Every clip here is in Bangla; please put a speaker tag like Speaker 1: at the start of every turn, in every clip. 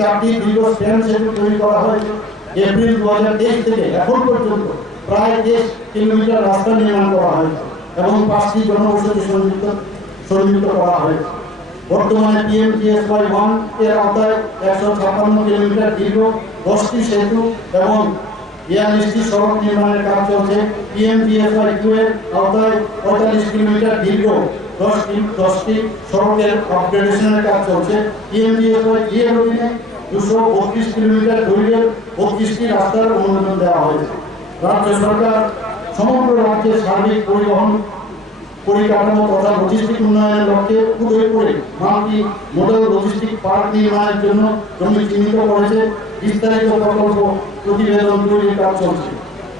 Speaker 1: চারটি দীর্ঘ স্ট্যান্ড সেতু তৈরি করা হয়েছে এপ্রিল দু হাজার তেইশ থেকে এখন পর্যন্ত। প্রায় তেইশ কিলোমিটার রাস্তা নির্মাণ করা হয়েছে এবং পাঁচটি জনবসতি সংযুক্ত সংযুক্ত করা হয়েছে বর্তমানে পিএমজিএসওয়াই ওয়ানের আওতায় একশো ছাপ্পান্ন কিলোমিটার দীর্ঘ, দশটি সেতু এবং বিয়াল্লিশটি সড়ক নির্মাণের কাজ চলছে। পিএমজিএসওয়াই টু এর আওতায় পঁয়তাল্লিশ কিলোমিটার দীর্ঘ, দশটি দশটি সড়কের আপগ্রেডেশনের কাজ চলছে। পিএমজিএসওয়াই থ্রি এর অধীনে দুশো বত্রিশ কিলোমিটার দৈর্ঘ্যের বত্রিশটি রাস্তার অনুমোদন দেওয়া হয়েছে। রাজ্য সরকার সমগ্র রাজ্যের সার্বিক পরিবহন পরিকাঠামো তথা লজিস্টিক উন্নয়নের লক্ষ্যে উদয়পুরে মাল্টি মডেল লজিস্টিক পার্ক নির্মাণের জন্য জমি চিহ্নিত করেছে। বিস্তারিত প্রকল্প প্রতিবেদন তৈরির কাজ চলছে।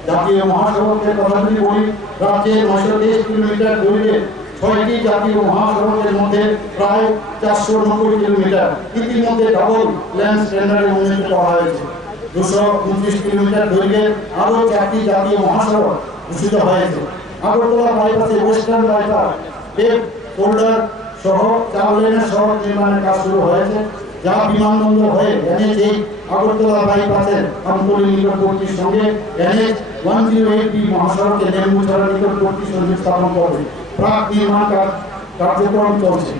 Speaker 1: জাতীয় মহাসড়কের কথা যদি বলি রাজ্যে নয়শো তেইশ কিলোমিটার দৈর্ঘ্যের ছয়টি জাতীয় মহাসড়কের মধ্যে প্রায় চারশো নব্বই কিলোমিটার ইতিমধ্যে ডাবল ল্যান্ড স্ট্যান্ডার্ড উন্নীত করা হয়েছে। দুশো উনত্রিশ কিলোমিটার দৈর্ঘ্যে আরও চারটি জাতীয় মহাসড়ক ঘোষিত হয়েছে। আগরতলা বাইপাসে ওয়েস্টার্ন বাইপাস টেপ হোল্ডার সহ চার লেনের সড়ক নির্মাণের কাজ শুরু হয়েছে। যা বিমানবন্দর হয়ে এনএচ এই আগরতলা বাইপাসের আমতলী নিকটবর্তীর সঙ্গে NH one zero eight B মহাসড়কে নেমুছড়া নিকটবর্তী সংযোগ স্থাপন করবে প্রাক নির্মাণ কাজ, কার্যক্রম চলছে।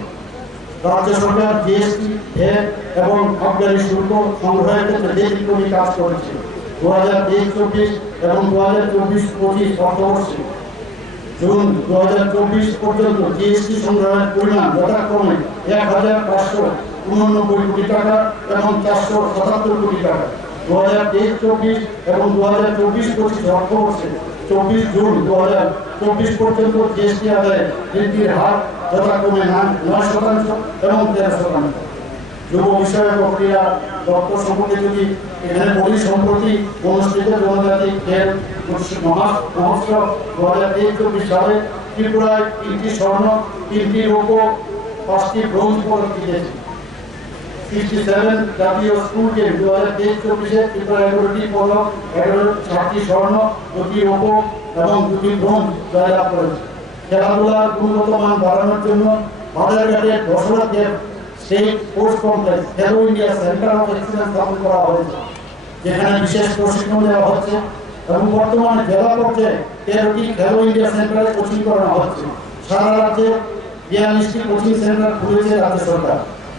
Speaker 1: রাজ্য সরকার জিএসটি ভ্যাট এবং আবগারি শুল্ক সংগ্রহের ক্ষেত্রে যে কোটি কাজ করেছে। দু হাজার তেইশ, চব্বিশ এবং দু হাজার চব্বিশ, পঁচিশ অর্থবর্ষে। জুন দু হাজার চব্বিশ পর্যন্ত জিএসটি সংগ্রহের পরিমাণ যথাক্রমে এক হাজার পাঁচশো উননব্বই কোটি টাকা এবং চারশো সাতাত্তর কোটি টাকা। দু হাজার তেইশ, চব্বিশ এবং দু হাজার চব্বিশ পঁচিশ অর্থবর্ষে চব্বিশ জুন দু হাজার চব্বিশ পর্যন্ত জিএসটি আদায় বৃদ্ধির হার যথাক্রমে নয় শতাংশ এবং তেরো শতাংশ। যুব বিষয়ক প্রক্রিয়া দপ্তর সম্পর্কে যদি এখানে বলি, সম্প্রতি অনুষ্ঠিত জনজাতি খেল মহোৎসব দু হাজার তেইশ, চব্বিশ সালে ত্রিপুরায় তিনটি স্বর্ণ, তিনটি রৌপ পাঁচটি ব্রোঞ্জ পদক জিতেছে। সিক্সটি সেভেন জাতীয় স্কুল গেম দু হাজার তেইশ চব্বিশে ত্রিপুরা এগারোটি পদক এগারো সাতটি স্বর্ণ, দুটি রৌপ এবং দুটি ব্রোঞ্জ জয়লাভ করেছে। খেলাধুলার গুণগত মান বাড়ানোর জন্য বাজারঘাটে Dashrath Deb state sports complex Khelo India centre of excellence স্থাপন করা হয়েছে, যেখানে বিশেষ প্রশিক্ষণ দেওয়া হচ্ছে এবং বর্তমানে জেলা পর্যায়ে তেরোটি খেলো ইন্ডিয়া সেন্টারে কোচিং করানো হচ্ছে। সারা রাজ্যে বিয়াল্লিশটি কোচিং সেন্টার খুলেছে রাজ্য সরকার।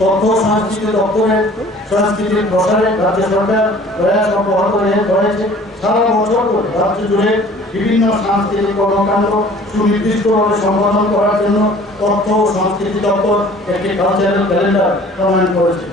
Speaker 1: তথ্য সংস্কৃতি দপ্তরের সংস্কৃতির প্রসারে রাজ্য সরকার প্রয়াস অব্যাহত রয়েছে সারা বছর রাজ্য জুড়ে বিভিন্ন সাংস্কৃতিক কর্মকাণ্ড সুনির্দিষ্টভাবে সম্পাদন করার জন্য তথ্য ও সংস্কৃতি দপ্তর একটি কালচারাল ক্যালেন্ডার প্রণয়ন করেছে।